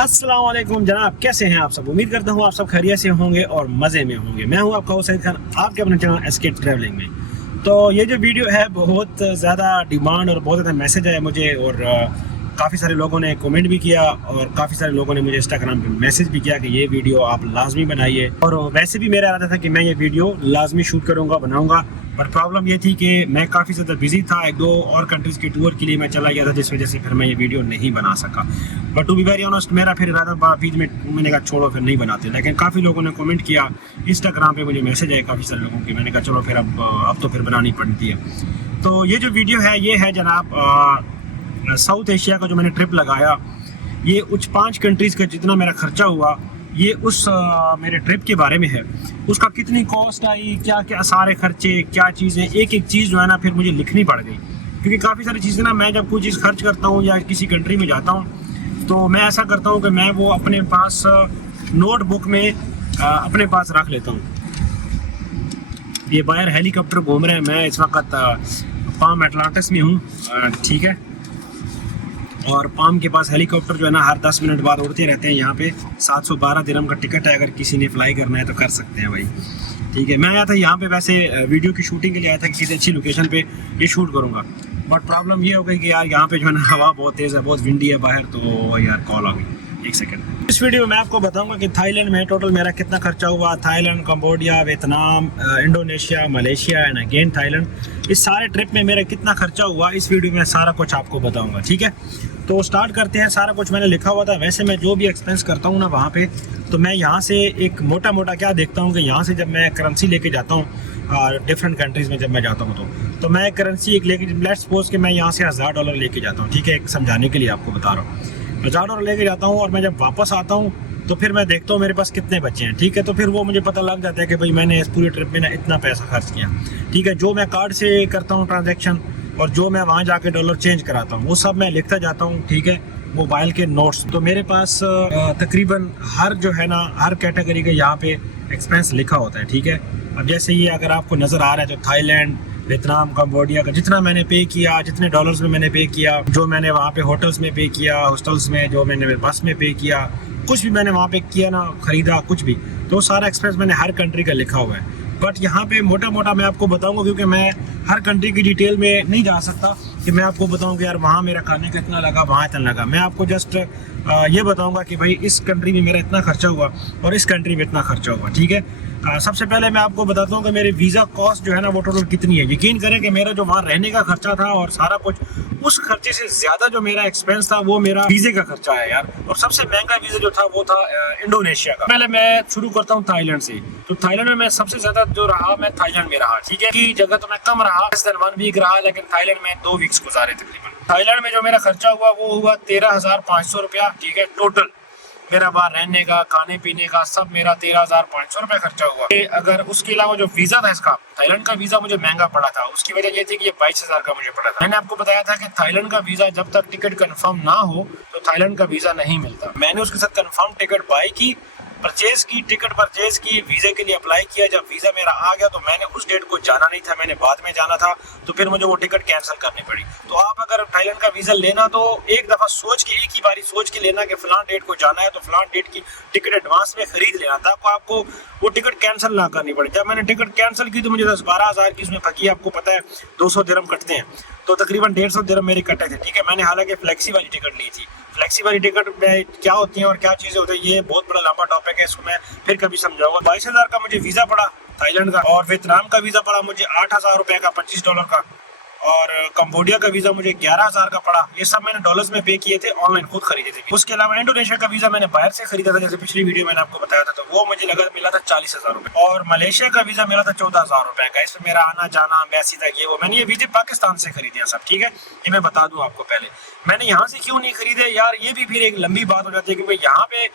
अस्सलाम वालेकुम जनाब, कैसे हैं आप सब। उम्मीद करता हूँ आप सब खैरियत से होंगे और मज़े में होंगे। मैं हूँ आपका सईद खान, आपके अपने चैनल एसके ट्रैवलिंग में। तो ये जो वीडियो है बहुत ज़्यादा डिमांड और बहुत ज़्यादा मैसेज आया मुझे, और काफ़ी सारे लोगों ने कमेंट भी किया और काफ़ी सारे लोगों ने मुझे इंस्टाग्राम पे मैसेज भी किया कि ये वीडियो आप लाजमी बनाइए। और वैसे भी मेरा इरादा था कि मैं ये वीडियो लाजमी शूट करूँगा, बनाऊँगा, पर प्रॉब्लम ये थी कि मैं काफ़ी ज़्यादा बिजी था। एक दो और कंट्रीज़ के टूर के लिए मैं चला गया था, जिस वजह से फिर मैं ये वीडियो नहीं बना सका। But to be very honest, मेरा फिर इरादा बीच में मैंने कहा छोड़ो, फिर नहीं बनाते। लेकिन काफ़ी लोगों ने कमेंट किया, इंस्टाग्राम पे मुझे मैसेज आए काफ़ी सारे लोगों के। मैंने कहा चलो फिर अब तो फिर बनानी पड़ती है। तो ये जो वीडियो है ये है जनाब साउथ एशिया का जो मैंने ट्रिप लगाया, ये उस 5 कंट्रीज़ का जितना मेरा खर्चा हुआ, ये उस मेरे ट्रिप के बारे में है। उसका कितनी कॉस्ट आई, क्या क्या सारे खर्चे, क्या चीज़ें, एक एक चीज़ जो है ना फिर मुझे लिखनी पड़ गई। क्योंकि काफ़ी सारी चीज़ें ना, मैं जब कोई चीज़ खर्च करता हूँ या किसी कंट्री में जाता हूँ तो मैं ऐसा करता हूँ कि मैं वो अपने पास नोटबुक में अपने पास रख लेता हूँ। ये बाहर हेलीकॉप्टर घूम रहे हैं, मैं इस वक्त पाम एटलांटिस में हूँ, ठीक है। और पाम के पास हेलीकॉप्टर जो है ना हर 10 मिनट बाद उड़ते रहते हैं। यहाँ पे 712 दिरहम का टिकट है, अगर किसी ने फ्लाई करना है तो कर सकते हैं भाई, ठीक है। मैं आया था यहाँ पे वैसे वीडियो की शूटिंग के लिए आया था, किसी अच्छी लोकेशन पे ये शूट करूँगा। बट प्रॉब्लम ये हो गई कि यार यहाँ पे जो है ना हवा बहुत तेज़ है, बहुत विंडी है बाहर, तो यार कॉल आ गई। एक सेकंड। इस वीडियो में मैं आपको बताऊंगा कि थाईलैंड में टोटल मेरा कितना खर्चा हुआ। Thailand, Cambodia, Vietnam, Indonesia, Malaysia and again Thailand, इस सारे ट्रिप में मेरा कितना खर्चा हुआ, इस वीडियो में सारा कुछ आपको बताऊंगा, ठीक है। तो स्टार्ट करते हैं। सारा कुछ मैंने लिखा हुआ था। वैसे मैं जो भी एक्सपेंस करता हूँ ना वहाँ पे, तो मैं यहाँ से एक मोटा मोटा क्या देखता हूँ कि यहाँ से जब मैं करेंसी लेके जाता हूँ डिफरेंट कंट्रीज़ में, जब मैं जाता हूँ तो मैं करेंसी एक लेके, लेट्स सपोज कि मैं यहाँ से $1000 लेके जाता हूँ, ठीक है। एक समझाने के लिए आपको बता रहा हूँ, $1000 लेके जाता हूँ और मैं जब वापस आता हूँ तो फिर मैं देखता हूँ मेरे पास कितने बचे हैं, ठीक है। तो फिर वो मुझे पता लग जाता है कि भाई मैंने इस पूरी ट्रिप में ना इतना पैसा खर्च किया, ठीक है। जो मैं कार्ड से करता हूँ ट्रांजैक्शन और जो मैं वहाँ जाके डॉलर चेंज कराता हूँ, वो सब मैं लिखता जाता हूँ, ठीक है, मोबाइल के नोट्स। तो मेरे पास तकरीबन हर जो है ना हर कैटेगरी का यहाँ पे एक्सपेंस लिखा होता है, ठीक है। अब जैसे ये अगर आपको नज़र आ रहा है तो थाईलैंड, वियतनाम, कंबोडिया का जितना मैंने पे किया, जितने डॉलर्स में मैंने पे किया, जो मैंने वहाँ पे होटल्स में पे किया, हॉस्टल्स में, जो मैंने बस में पे किया, कुछ भी मैंने वहाँ पे किया ना, ख़रीदा कुछ भी, तो सारा एक्सपेंस मैंने हर कंट्री का लिखा हुआ है। बट यहाँ पे मोटा मोटा मैं आपको बताऊंगा, क्योंकि मैं हर कंट्री की डिटेल में नहीं जा सकता कि मैं आपको बताऊं कि यार वहाँ मेरा खाने का इतना लगा, वहाँ इतना लगा। मैं आपको जस्ट ये बताऊंगा कि भाई इस कंट्री में मेरा इतना खर्चा हुआ और इस कंट्री में इतना खर्चा हुआ, ठीक है। सबसे पहले मैं आपको बताता हूँ कि मेरे वीज़ा कॉस्ट जो है ना वो टोटल कितनी है। यकीन करें कि मेरा जो वहाँ रहने का खर्चा था और सारा कुछ, उस खर्चे से ज़्यादा जो मेरा एक्सपेंस था वो मेरा वीज़े का खर्चा है यार। और सबसे महंगा वीज़ा जो था वो था इंडोनेशिया का। पहले मैं शुरू करता हूँ थाईलैंड से। तो थाईलैंड में मैं सबसे ज़्यादा जो रहा, मैं थाईलैंड में रहा, ठीक है। की जगह तो मैं कम रहा, 1 वीक रहा, लेकिन थाईलैंड में 2 वीक्स गुजारे तकरीबन। थाईलैंड में जो मेरा खर्चा हुआ वो हुआ 13,500 रुपया, ठीक है। टोटल मेरा वहाँ रहने का, खाने पीने का सब मेरा 13,500 रुपया खर्चा हुआ। अगर उसके अलावा जो वीज़ा था इसका, थाईलैंड का वीज़ा मुझे महंगा पड़ा था। उसकी वजह ये थी कि ये 22,000 का मुझे पड़ा था। मैंने आपको बताया था कि थाईलैंड का वीज़ा जब तक टिकट कंफर्म ना हो तो थाईलैंड का वीज़ा नहीं मिलता। मैंने उसके साथ कंफर्म टिकट बाई की, परचेज की, टिकट परचेज की, वीज़े के लिए अप्लाई किया। जब वीज़ा मेरा आ गया तो मैंने उस डेट को जाना नहीं था, मैंने बाद में जाना था, तो फिर मुझे वो टिकट कैंसिल करनी पड़ी। तो आप अगर थाईलैंड का वीज़ा लेना तो एक दफ़ा सोच के, एक ही बारी सोच के लेना कि फलां डेट को जाना है, तो फलां डेट की टिकट एडवांस में खरीद लेना था, आपको वो टिकट कैंसिल ना करनी पड़ी। जब मैंने टिकट कैंसिल की तो मुझे 10-12 हज़ार की उसमें फकी, आपको पता है 200 दिरहम कटते हैं, तो तकरीबन 150 दिरहम मेरे कटे थे, ठीक है। मैंने हालांकि फ्लेक्सी वाली टिकट ली थी। फ्लेक्सी वाली टिकट में क्या होती है और क्या चीज़ें होती है, ये बहुत बड़ा लंबा टॉपिक है, इसको मैं फिर कभी समझाऊंगा। 22,000 का मुझे वीज़ा पड़ा थाईलैंड का, और वियतनाम का वीज़ा पड़ा मुझे $8,000 रुपये का, $25 का, और कंबोडिया का वीज़ा मुझे 11,000 का पड़ा। ये सब मैंने डॉलर्स में पे किए थे, ऑनलाइन खुद खरीदे थे। उसके अलावा इंडोनेशिया का वीज़ा मैंने बाहर से खरीदा था, जैसे पिछली वीडियो मैंने आपको बताया था, तो वो मुझे मिला था 40,000 रुपये। और मलेशिया का वीज़ा मिला था 14,000 रुपये का। इसमें मेरा आना जाना, एम्बेसी तक, ये वो, मैंने ये वीज़े पाकिस्तान से खरीदे हैं सब, ठीक है। ये मैं बता दूँ आपको। पहले मैंने यहाँ से क्यों नहीं खरीदे यार, ये भी फिर एक लंबी बात हो जाती है कि भाई यहाँ पे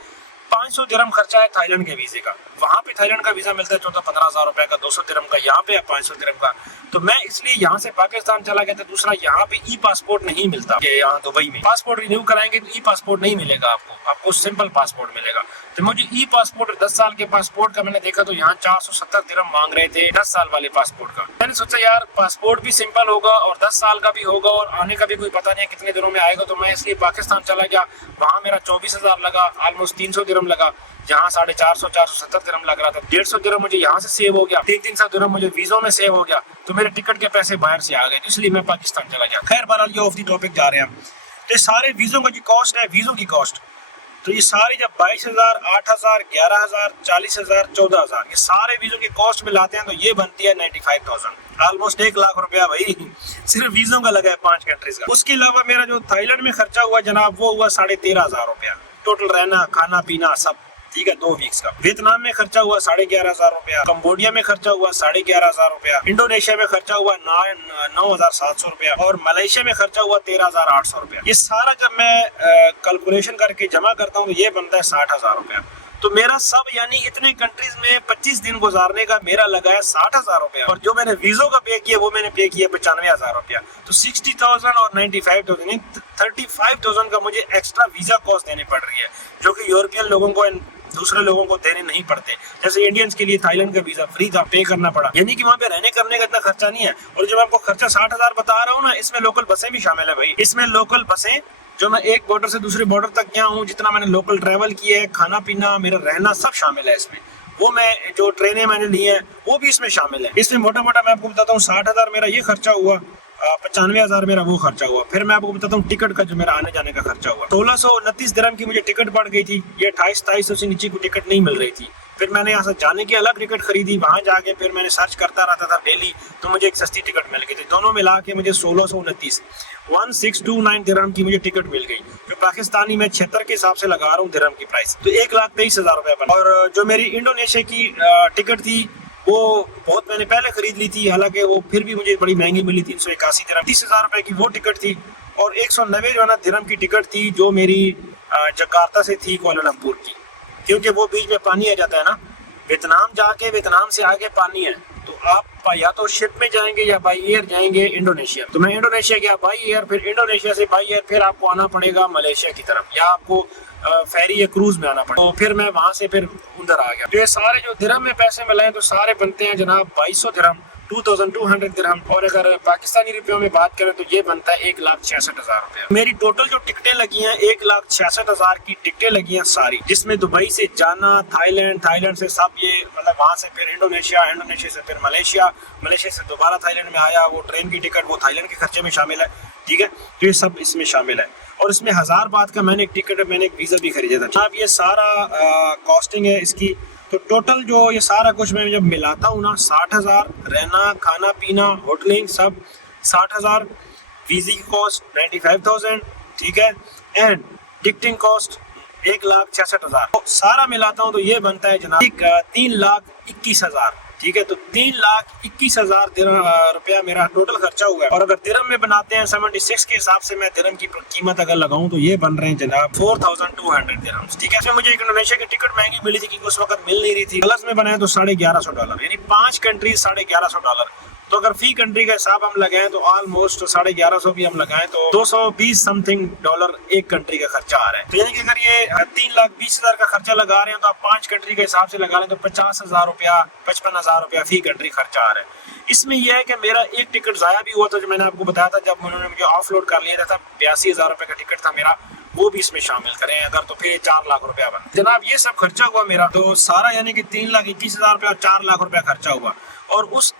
500 दिरहम खर्चा है थाईलैंड के वीजे का। वहाँ पे थाईलैंड का वीजा मिलता है 14-15 हज़ार रुपए का, 200 दिरहम का, यहाँ पे 500 दिरहम का। तो मैं इसलिए यहाँ से पाकिस्तान चला गया था। दूसरा, यहाँ पे ई पासपोर्ट नहीं मिलता, यहाँ दुबई में पासपोर्ट रिन्यू कराएंगे तो ई पासपोर्ट नहीं मिलेगा आपको सिंपल पासपोर्ट मिलेगा। तो मुझे ई पासपोर्ट 10 साल के पासपोर्ट का मैंने देखा तो यहाँ 470 दिरहम मांग रहे थे 10 साल वाले पासपोर्ट का। मैंने सोचा यार पासपोर्ट भी सिंपल होगा और 10 साल का भी होगा और आने का भी कोई पता नहीं है कितने दिनों में आएगा। तो मैं इसलिए पाकिस्तान चला गया। वहाँ मेरा 24,000 लगा, ऑलमोस्ट 300 दिरहम लगा, जहाँ 470 दिरहम लग रहा था। 150 दिरहम मुझे यहाँ से सेव हो गया, 300 दिरहम मुझे वीजों में सेव हो गया। तो मेरे टिकट के पैसे बाहर से आ गए, इसलिए मैं पाकिस्तान चला गया। खैर बहरहाल ये ऑफ दी टॉपिक जा रहे हैं हम। तो सारे वीजों का जो कॉस्ट है, वीजों की कॉस्ट, तो ये सारी जब 22,000, 8,000, 11,000, 40,000, 14,000 ये सारे वीजों की कॉस्ट मिलाते हैं तो ये बनती है 95,000, ऑलमोस्ट 1 लाख रुपया भाई सिर्फ वीजों का लगा है 5 कंट्रीज का। उसके अलावा मेरा जो थाईलैंड में खर्चा हुआ जनाब वो हुआ 13,500 रुपया, टोटल रहना खाना पीना सब, ठीक है, 2 वीक्स का। वियतनाम में खर्चा हुआ 11,500 रुपया, कंबोडिया में खर्चा हुआ 11,500 रुपया, इंडोनेशिया में खर्चा हुआ 9,700 रुपया और मलेशिया में खर्चा हुआ 13,800 रुपया। ये सारा जब मैं कैलकुलेशन करके जमा करता हूँ तो ये बनता है 60,000 रुपया। तो मेरा सब यानी इतने कंट्रीज में 25 दिन गुजारने का मेरा लगा है 60,000 रुपया और जो मैंने वीजों का पे किया वो मैंने पे किया 95,000 रुपया। तो 60,000 और 95,000 35,000 का मुझे एक्स्ट्रा वीजा कॉस्ट देनी पड़ रही है, जो कि यूरोपियन लोगों को दूसरे लोगों को देने नहीं पड़ते। जैसे इंडियंस के लिए थाईलैंड का वीजा फ्री था, पे करना पड़ा, यानी कि वहाँ पे रहने करने का इतना खर्चा नहीं है। और जब आपको खर्चा 60,000 बता रहा हूँ ना, इसमें लोकल बसें भी शामिल है भाई। इसमें लोकल बसें जो मैं एक बॉर्डर से दूसरे बॉर्डर तक गया हूँ, जितना मैंने लोकल ट्रेवल किया है, खाना पीना मेरा रहना सब शामिल है इसमें। वो मैं जो ट्रेनें मैंने ली है वो भी इसमें शामिल है। इसमें मोटा मोटा मैं आपको बताता हूँ 60,000 मेरा ये खर्चा हुआ, 95,000 मेरा वो खर्चा हुआ। फिर मैं आपको बताता हूँ टिकट का जो मेरा आने जाने का खर्चा हुआ, 1629 दिरहम की मुझे टिकट पड़ गई थी। ये 2800 से नीचे की टिकट नहीं मिल रही थी। फिर मैंने यहाँ से जाने की अलग टिकट खरीदी, वहां जाके फिर मैंने सर्च करता रहता था डेली, तो मुझे एक सस्ती टिकट मिल गई थी। दोनों मिला के मुझे 1629 दिरहम की मुझे टिकट मिल गई, जो पाकिस्तानी मैं 76 के हिसाब से लगा रहा हूँ दिरहम की प्राइस, तो 1,23,000 रुपया बना। और जो मेरी इंडोनेशिया की टिकट थी वो बहुत मैंने पहले खरीद ली थी, हालांकि वो फिर भी मुझे बड़ी महंगी मिली, 381 दिरहम, 30,000 रुपए की वो टिकट थी। और 190 दिरहम की टिकट थी जो मेरी जकार्ता से थी कुआलालंपुर की, क्योंकि वो बीच में पानी आ जाता है ना, वियतनाम जाके वियतनाम से आगे पानी है, तो आप या तो शिप में जाएंगे या बाई एयर जाएंगे इंडोनेशिया। तो मैं इंडोनेशिया गया बाई एयर, फिर इंडोनेशिया से बाई एयर फिर आपको आना पड़ेगा मलेशिया की तरफ, या आपको फेरी या क्रूज में आना पड़ेगा। तो फिर मैं वहां से फिर उधर आ गया। तो ये सारे जो दिरहम में पैसे मिले हैं तो सारे बनते हैं जनाब 2200 दिरहम, 2200 दिरहम। और अगर पाकिस्तानी रुपयों में बात करें तो ये बनता है 1,66,000 रुपया। मेरी टोटल जो टिकटें लगी हैं 1,66,000 की टिकटें लगी हैं सारी, जिसमें दुबई से जाना, थाईलैंड से सब ये मतलब वहां से फिर इंडोनेशिया से फिर मलेशिया से दोबारा थाईलैंड में आया, वो ट्रेन की टिकट वो थाईलैंड के खर्चे में शामिल है, ठीक है। तो ये सब इसमें शामिल है। और इसमें 1000 बात का मैंने एक वीजा भी खरीदा था। अब ये सारा कॉस्टिंग है इसकी। तो टोटल जो ये सारा कुछ मैं जब मिलाता हूँ ना, 60,000 रहना खाना पीना होटलिंग सब 60,000, वीज़ा की कॉस्ट 95,000, ठीक है, एंड टिकटिंग कॉस्ट 1,66,000, तो सारा मिलाता हूँ तो ये बनता है जनाब 3,21,000, ठीक है। तो 3,21,000 रुपया मेरा टोटल खर्चा हुआ है। और अगर दिरहम में बनाते हैं 76 के हिसाब से मैं दिरहम की कीमत अगर लगाऊं तो ये बन रहे हैं जनाब 4,200 दिरहम, ठीक है। मुझे इंडोनेशिया की टिकट महंगी मिली थी क्योंकि उस वक्त मिल नहीं रही थी। प्लस में बनाए तो $1,150, यानी 5 कंट्रीज $1,150। तो अगर फी कंट्री का हिसाब हम लगाएं तो ऑलमोस्ट 1,150 भी हम लगाएं तो $220 समथिंग एक कंट्री का खर्चा आ रहा है। तो यानी कि अगर ये 3,20,000 का खर्चा लगा रहे हैं तो आप 5 कंट्री के हिसाब से लगा लें तो 50,000 रुपया 55,000 रुपया फी कंट्री खर्चा आ रहा है। इसमें यह है कि मेरा एक टिकट ज़ाया भी हुआ था, जो मैंने आपको बताया था, जब उन्होंने मुझे ऑफलोड कर लिया था 82,000 रुपये का टिकट था मेरा, वो भी इसमें शामिल करें अगर तो फिर 4 लाख रुपया बना। जनाब ये सब खर्चा हुआ मेरा, तो सारा यानी कि 3,21,000 रुपया और 4 लाख रुपया खर्चा हुआ। और उस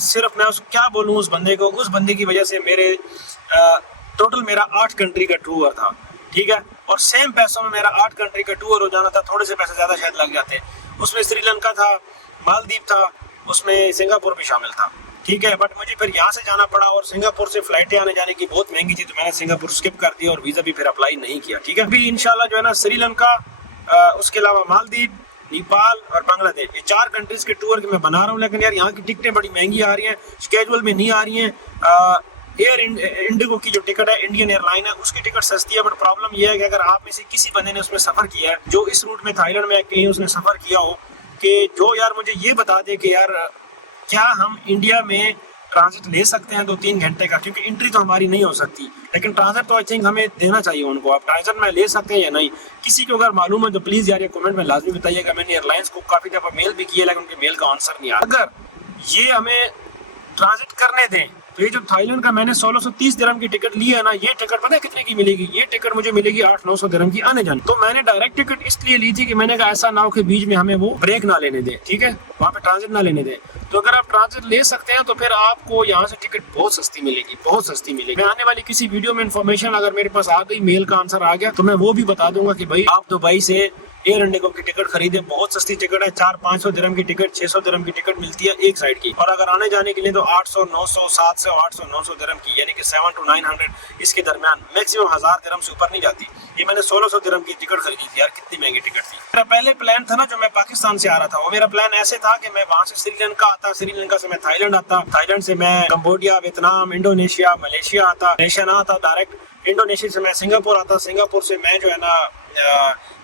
सिर्फ मैं क्या बोलूँ उस बंदे की वजह से मेरे टोटल मेरा 8 कंट्री का टूर था, ठीक है। और सेम पैसों में मेरा 8 कंट्री का टूर हो जाना था, थोड़े से पैसे ज़्यादा शायद लग जाते। उसमें श्रीलंका था, मालदीव था, उसमें सिंगापुर भी शामिल था, ठीक है। बट मुझे फिर यहाँ से जाना पड़ा और सिंगापुर से फ्लाइटें आने जाने की बहुत महंगी थी, तो मैंने सिंगापुर स्किप कर दिया और वीज़ा भी फिर अप्लाई नहीं किया, ठीक है। अभी इंशाल्लाह जो है ना श्रीलंका, उसके अलावा मालदीव, नेपाल और बांग्लादेश, ये 4 कंट्रीज के टूर के मैं बना रहा हूँ। लेकिन यार यहाँ की टिकटें बड़ी महंगी आ रही हैं, स्केड्यूल में नहीं आ रही हैं। एयर इंडिगो की जो टिकट है, इंडियन एयरलाइन है, उसकी टिकट सस्ती है। बट प्रॉब्लम यह है कि अगर आप में से किसी बंदे ने उसमें सफर किया है, जो इस रूट में थाईलैंड में कहीं उसने सफर किया हो, कि जो यार मुझे ये बता दे कि यार क्या हम इंडिया में ट्रांजिट ले सकते हैं 2-3 घंटे का, क्योंकि एंट्री तो हमारी नहीं हो सकती, लेकिन ट्रांजिट तो आई थिंक हमें देना चाहिए उनको। आप ट्रांजिट में ले सकते हैं या नहीं, किसी को अगर मालूम है तो प्लीज यार ये कमेंट में लाजमी बताइएगा। मैंने एयरलाइंस को काफी दफा मेल भी किया, लेकिन उनके मेल का आंसर नहीं आया। अगर ये हमें ट्रांजिट करने दें तो ये जो थाईलैंड का मैंने 1630 दिरहम की टिकट ली है ना, ये टिकट पता है कितने की मिलेगी? ये टिकट मुझे मिलेगी 800-900 दिरहम की आने जाने। तो मैंने डायरेक्ट टिकट इसलिए ली थी कि मैंने कहा ऐसा ना हो कि बीच में हमें वो ब्रेक ना लेने दे, ठीक है, वहाँ पे ट्रांजिट ना लेने दे। तो अगर आप ट्रांजिट ले सकते हैं तो फिर आपको यहाँ से टिकट बहुत सस्ती मिलेगी, बहुत सस्ती मिलेगी। मैं आने वाली किसी वीडियो में इन्फॉर्मेशन अगर मेरे पास आ गई, मेल का आंसर आ गया, तो मैं वो भी बता दूंगा कि भाई आप दुबई से एयर इंडिगो की टिकट खरीदे, बहुत सस्ती टिकट है। 400-500 दिरहम की टिकट, 600 दिरहम की टिकट मिलती है एक साइड की। और अगर आने जाने के लिए तो 800, 900, 700, 800, 900 दिरहम की, यानी कि 700 to 900 इसके दरमियान, मैक्सिमम 1000 दिरहम से ऊपर नहीं जाती। ये मैंने 1600 दिरहम की टिकट खरीदी थी यार, कितनी महंगी टिकट थी। मेरा पहले प्लान था ना, जो मैं पाकिस्तान से आ रहा था, वो मेरा प्लान ऐसे था कि मैं वहां से श्रीलंका आता, श्रीलंका से मैं थाईलैंड आता, थाईलैंड से मैं कंबोडिया, वियतनाम, इंडोनेशिया, मलेशिया आता, मलेशिया ना आता डायरेक्ट इंडोनेशिया से मैं सिंगापुर आता, सिंगापुर से मैं जो है ना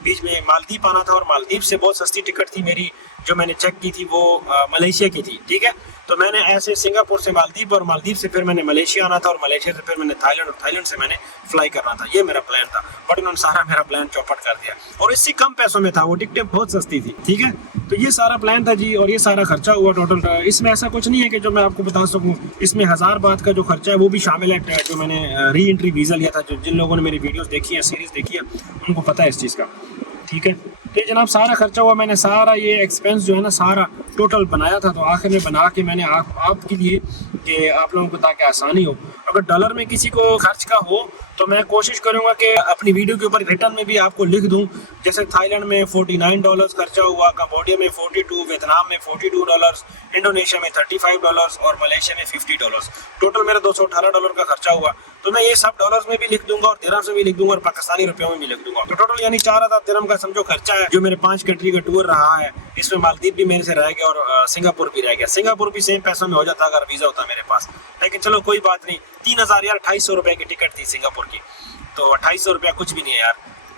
बीच में मालदीव आना था, और मालदीव से बहुत सस्ती टिकट थी मेरी, जो मैंने चेक की थी वो मलेशिया की थी, ठीक है। तो मैंने ऐसे सिंगापुर से मालदीव, और मालदीव से फिर मैंने मलेशिया आना था, और मलेशिया से फिर मैंने थाईलैंड, और थाईलैंड से मैंने फ्लाई करना था। ये मेरा प्लान था, बट उन्होंने सारा मेरा प्लान चौपट कर दिया, और इससे कम पैसों में था, वो टिकटें बहुत सस्ती थी, ठीक है। तो ये सारा प्लान था जी, और ये सारा खर्चा हुआ टोटल। इसमें ऐसा कुछ नहीं है कि जो मैं आपको बता सकूं, इसमें 1000 बात का जो खर्चा है वो भी शामिल है, जो मैंने री एंट्री वीज़ा लिया था। जो जिन लोगों ने मेरी वीडियोस देखी है, सीरीज देखी है, उनको पता है इस चीज़ का, ठीक है। तो जनाब सारा खर्चा हुआ, मैंने सारा ये एक्सपेंस जो है ना सारा टोटल बनाया था। तो आखिर में बना के मैंने आपके लिए, कि आप लोगों को ताकि आसानी हो, अगर डॉलर में किसी को खर्च का हो तो मैं कोशिश करूंगा कि अपनी वीडियो के ऊपर रिटर्न में भी आपको लिख दूं। जैसे थाईलैंड में $49 खर्चा हुआ, कंबोडिया में 42, वियतनाम में $42, इंडोनेशिया में $35 और मलेशिया में $50। टोटल मेरा $218 का खर्चा हुआ। तो मैं ये सब डॉलर्स में भी लिख दूंगा, और दिरहम्स में भी लिख दूंगा, और पाकिस्तानी रुपयों में भी लिख दूंगा। तो टोटल यानी 4000 दिरहम का समझो खर्चा है, जो मेरे 5 कंट्री का टूर रहा है। इसमें मालदीव भी मेरे से रह गया, और सिंगापुर भी रह गया। सिंगापुर भी सेम पैसों में हो जाता अगर वीज़ा होता मेरे पास, लेकिन चलो कोई बात नहीं। 3000 यार 2800 रुपये की टिकट थी सिंगापुर की, तो 2800 रुपया कुछ भी नहीं है यार।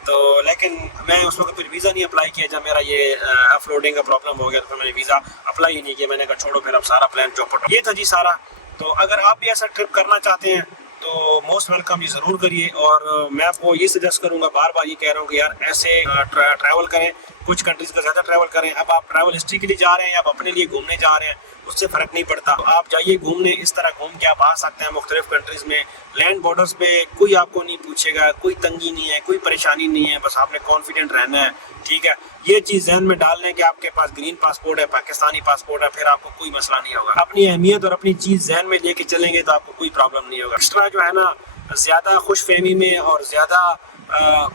तो लेकिन मैं उस वक्त फिर वीज़ा नहीं अप्लाई किया, जब मेरा ये अपलोडिंग का प्रॉब्लम हो गया, तो फिर मैंने वीज़ा अप्लाई ही नहीं किया। मैंने कहा छोड़ो, फिर अब सारा प्लान चौपट। ये था जी सारा। तो अगर आप भी ऐसा ट्रिप करना चाहते हैं तो मोस्ट वेलकम, ये ज़रूर करिए। और मैं आपको ये सजेस्ट करूँगा, बार बार ये कह रहा हूँ कि यार ऐसे ट्रैवल करें, कुछ कंट्रीज़ का ज़्यादा ट्रैवल करें। अब आप ट्रैवल हिस्ट्री के लिए जा रहे हैं या आप अपने लिए घूमने जा रहे हैं, उससे फ़र्क नहीं पड़ता। तो आप जाइए घूमने, इस तरह घूम के आप आ सकते हैं मुख्तलिफ कंट्रीज़ में। लैंड बॉर्डर्स पे कोई आपको नहीं पूछेगा, कोई तंगी नहीं है, कोई परेशानी नहीं है, बस आपने कॉन्फिडेंट रहना है, ठीक है। ये चीज़ जहन में डाल लें कि आपके पास ग्रीन पासपोर्ट है, पाकिस्तानी पासपोर्ट है, फिर आपको कोई मसला नहीं होगा। अपनी अहमियत और अपनी चीज़ जहन में लेके चलेंगे तो आपको कोई प्रॉब्लम नहीं होगा। एक्स्ट्रा जो है ना, ज़्यादा खुशफहमी में और ज़्यादा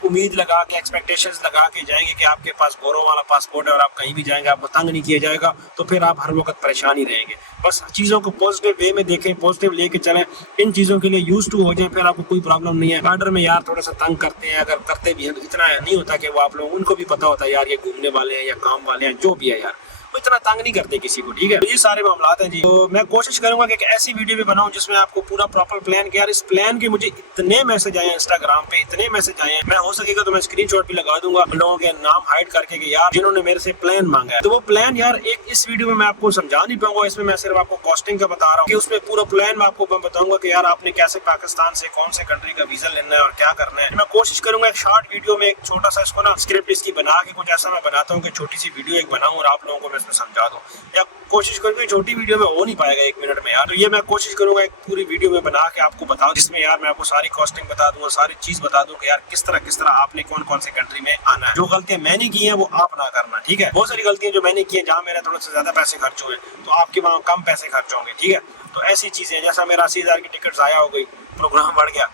उम्मीद लगा के, एक्सपेक्टेशंस लगा के जाएंगे कि आपके पास गोरो वाला पासपोर्ट है और आप कहीं भी जाएंगे आपको तंग नहीं किया जाएगा, तो फिर आप हर वक्त परेशान ही रहेंगे। बस चीज़ों को पॉजिटिव वे में देखें, पॉजिटिव लेके चलें, इन चीज़ों के लिए यूज टू हो जाए, फिर आपको कोई प्रॉब्लम नहीं है। बॉर्डर में यार थोड़ा सा तंग करते हैं, अगर करते भी हैं तो इतना नहीं होता कि वो आप लोग, उनको भी पता होता है यार ये घूमने वाले हैं या काम वाले हैं, जो भी है यार वो इतना तंग नहीं करते किसी को, ठीक है। तो ये सारे मामलात हैं जी। तो मैं कोशिश करूंगा कि ऐसी वीडियो भी बनाऊं जिसमें आपको पूरा प्रॉपर प्लान किया। यार इस प्लान के मुझे इतने मैसेज आए हैं इंस्टाग्राम पे, इतने मैसेज आए हैं, मैं हो सकेगा तो मैं स्क्रीनशॉट भी लगा दूंगा लोगों के नाम हाइड करके कि यार जिन्होंने मेरे से प्लान मांगा है। तो वो प्लान यार एक इस वीडियो में मैं आपको समझा नहीं पाऊंगा, इसमें मैं सिर्फ आपको कॉस्टिंग का बता रहा हूँ कि उसमें पूरा प्लान मैं आपको बताऊंगा कि यार आपने कैसे पाकिस्तान से कौन से कंट्री का वीजा लेना है और क्या करना है। मैं कोशिश करूंगा एक शॉर्ट वीडियो में एक छोटा सा इसको ना स्क्रिप्ट इसकी बना के कुछ ऐसा मैं बनाता हूँ कि छोटी सी वीडियो एक बनाऊं और आप लोगों को मैं इसमें समझा दूं, या कोशिश करूंगा छोटी वीडियो में हो नहीं पाएगा 1 मिनट में यार। तो ये मैं कोशिश करूंगा एक पूरी वीडियो में बना के आपको बताऊं, जिसमें यार मैं आपको सारी कॉस्टिंग बता दूंगा, सारी चीज बता दूं कि यार किस तरह आपने कौन कौन से कंट्री में आना है। जो गलतियां मैंने की हैं वो आप ना करना, ठीक है। बहुत सारी गलतियां जो मैंने की है, जहाँ मेरा थोड़ा सा ज्यादा पैसे खर्च हुए तो आपके वहाँ कम पैसे खर्च होंगे, ठीक है। तो ऐसी चीजें, जैसा मेरा 80,000 की टिकट ज़ाया हो गई, प्रोग्राम बढ़ गया,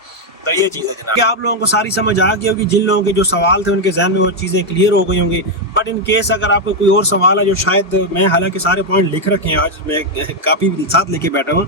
तो ये चीज़ है जनाब। कि आप लोगों को सारी समझ आ गई होगी, जिन लोगों के जो सवाल थे उनके जहन में वो चीज़ें क्लियर हो गई होंगी। बट इन केस अगर आपको कोई और सवाल है जो शायद मैं, हालांकि सारे पॉइंट लिख रखे हैं, आज मैं काफ़ी साथ लेके बैठा हूँ,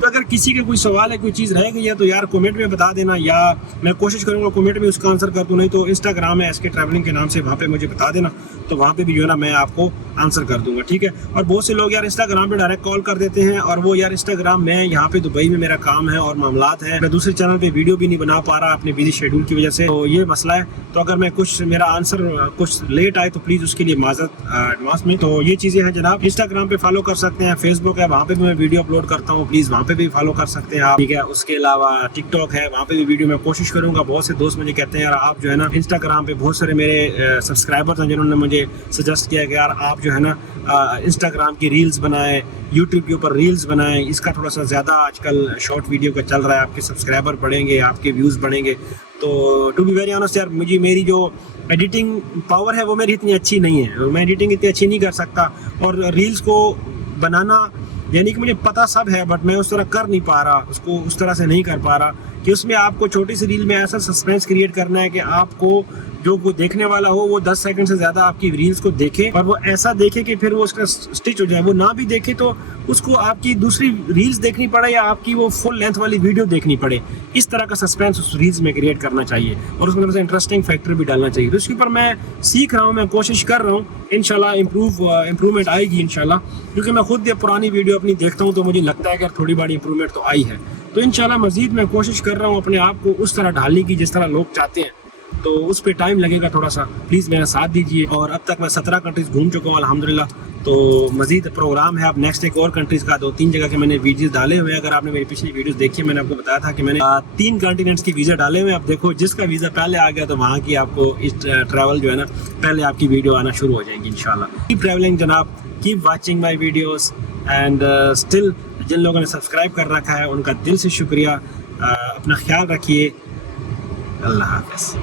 तो अगर किसी के कोई सवाल है, कोई चीज़ रह गई है तो यार कमेंट में बता देना, या मैं कोशिश करूँगा कमेंट में उसका आंसर कर दूँ, नहीं तो इंस्टाग्राम है SK ट्रैवलिंग के नाम से, वहाँ पे मुझे बता देना, तो वहाँ पे भी जो है ना मैं आपको आंसर कर दूंगा, ठीक है। और बहुत से लोग यार इंस्टाग्राम पे डायरेक्ट कॉल कर देते हैं, और वो यार इंस्टाग्राम में यहाँ पे दुबई में मेरा काम है और मामलात है, मैं दूसरे चैनल पे वीडियो भी नहीं बना पा रहा अपने बिजी शेड्यूल की वजह से, तो ये मसला है। तो अगर मैं कुछ मेरा आंसर कुछ लेट आए तो प्लीज़ उसके लिए माजरत एडवांस में। तो ये चीज़ें हैं जनाब। इंस्टाग्राम पे फॉलो कर सकते हैं, फेसबुक है वहाँ पे भी मैं वीडियो अपलोड करता हूँ, प्लीज़ वहाँ पे भी फॉलो कर सकते हैं आप, ठीक है। उसके अलावा टिकटॉक है, वहाँ पे भी वीडियो मैं कोशिश करूँगा। बहुत से दोस्त मुझे कहते हैं यार आप जो है ना इंस्टाग्राम पे, बहुत सारे मेरे सब्सक्राइबर्स हैं जिन्होंने मुझे सजेस्ट किया कि यार आप जो है ना इंस्टाग्राम की रील्स बनाएं, यूट्यूब के ऊपर रील्स बनाएं, इसका थोड़ा सा ज़्यादा आजकल शॉर्ट वीडियो का चल रहा है, आपके सब्सक्राइबर बढ़ेंगे, आपके व्यूज़ बढ़ेंगे। तो टू बी वेरी ऑनेस्ट यार, मेरी जो एडिटिंग पावर है वो मेरी इतनी अच्छी नहीं है, मैं एडिटिंग इतनी अच्छी नहीं कर सकता, और रील्स को बनाना यानी कि मुझे पता सब है, बट मैं उस तरह कर नहीं पा रहा, उसको उस तरह से नहीं कर पा रहा कि उसमें आपको छोटी सी रील में ऐसा सस्पेंस क्रिएट करना है कि आपको जो वो देखने वाला हो वो 10 सेकंड से ज़्यादा आपकी रील्स को देखे, और वो ऐसा देखे कि फिर वो उसका स्टिच हो जाए। वो ना भी देखे तो उसको आपकी दूसरी रील्स देखनी पड़े या आपकी वो फुल लेंथ वाली वीडियो देखनी पड़े। इस तरह का सस्पेंस उस रील्स में क्रिएट करना चाहिए, और उसमें थोड़ा सा इंटरेस्टिंग फैक्टर भी डालना चाहिए। तो इसके ऊपर मैं सीख रहा हूँ, मैं कोशिश कर रहा हूँ, इंशाल्लाह इम्प्रूवमेंट आएगी इंशाल्लाह, क्योंकि मैं खुद पुरानी वीडियो अपनी देखता हूँ तो मुझे लगता है कि थोड़ी बड़ी इंप्रूवमेंट तो आई है। तो इंशाल्लाह मजीद मैं कोशिश कर रहा हूँ अपने आप को उस तरह ढालने की जिस तरह लोग चाहते हैं, तो उस पर टाइम लगेगा थोड़ा सा, प्लीज़ मेरा साथ दीजिए। और अब तक मैं 17 कंट्रीज़ घूम चुका हूँ अल्हम्दुलिल्लाह। तो मजीद प्रोग्राम है, अब नेक्स्ट एक और कंट्रीज़ का 2-3 जगह के मैंने वीडियोस डाले हुए हैं। अगर आपने मेरी पिछली वीडियोस देखी है, मैंने आपको बताया था कि मैंने 3 कॉन्टिनेंट्स की वीज़ा डाले हुए हैं। अब देखो जिसका वीज़ा पहले आ गया तो वहाँ की आपको इस ट्रैवल जो है ना पहले आपकी वीडियो आना शुरू हो जाएगी इंशाल्लाह। कीप ट्रैवलिंग जनाब, keep watching my videos, and still जिन लोगों ने सब्सक्राइब कर रखा है उनका दिल से शुक्रिया। अपना ख्याल रखिए, अल्लाह हाफ़िज़।